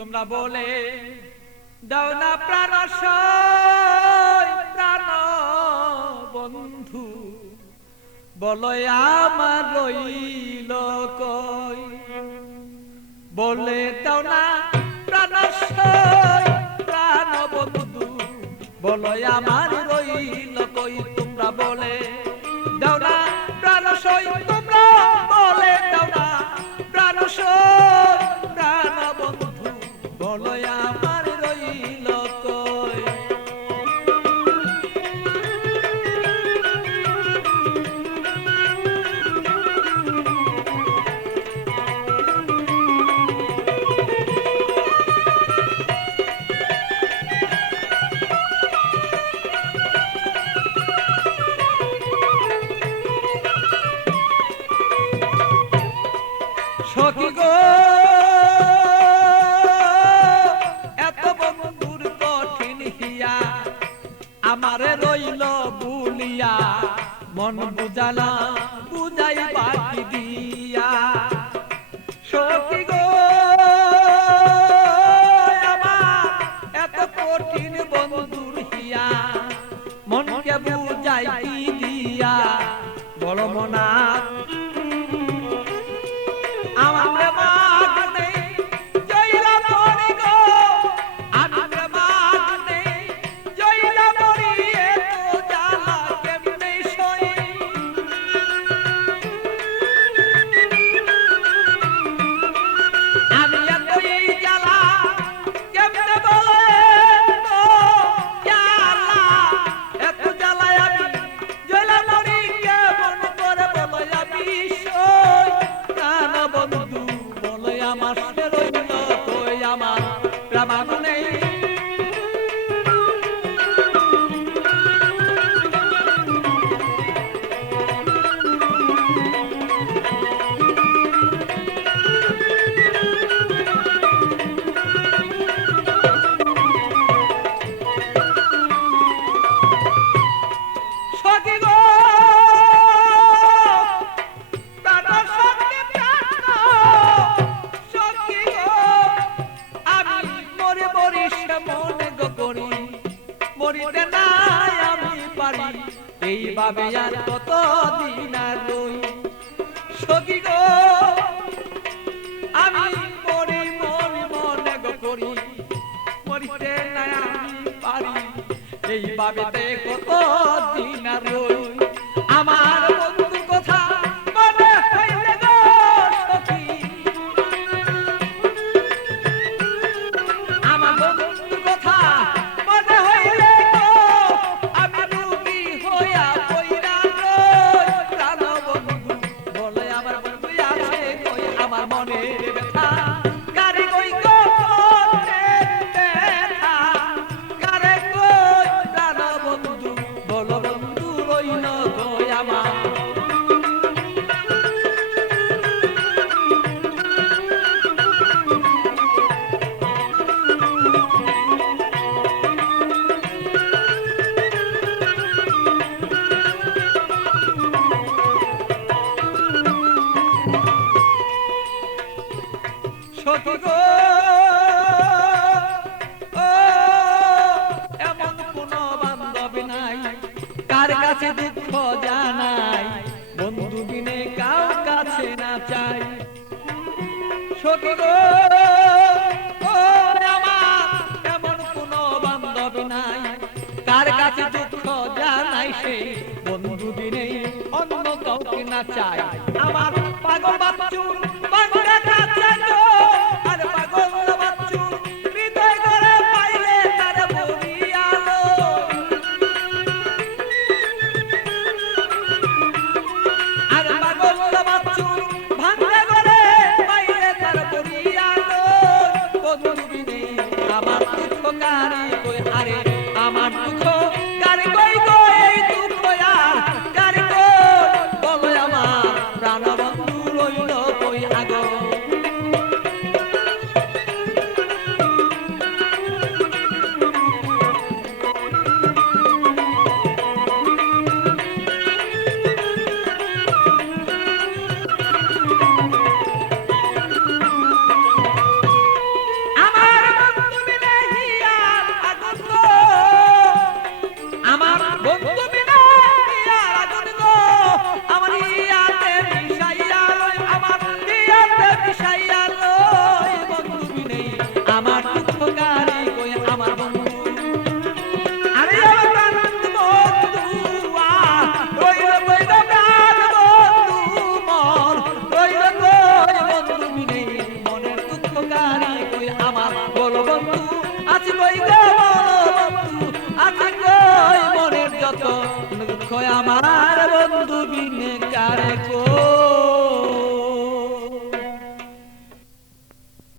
তোমরা বলে, দাও না প্রাণ প্রাণ বন্ধু। বলো, আমার রইল কই? বলে, দাও না প্রাণ প্রাণ বন্ধু। বলো, আমার রইল কই? তোমরা বলে, দাও না প্রাণ তোমরা বলো আমার আমারে রইল বুলিয়া মন বুঝালা বুঝাই বাকি দিয়া? সখী আমার মরিতে নাই আমি পারি এইভাবে আর কত দিন আর রই? সখী আমি মরি মন মনে করি। মরিতে নাই আমি পারি এইভাবে কত দিন ಬೆಟ್ಟ চাই। গো আমার কোন বান্ধব নাই। কার কাছে দুঃখ জানাই সে বন্ধু দিনে অন্য কাউকে না চাই। আমার পাগল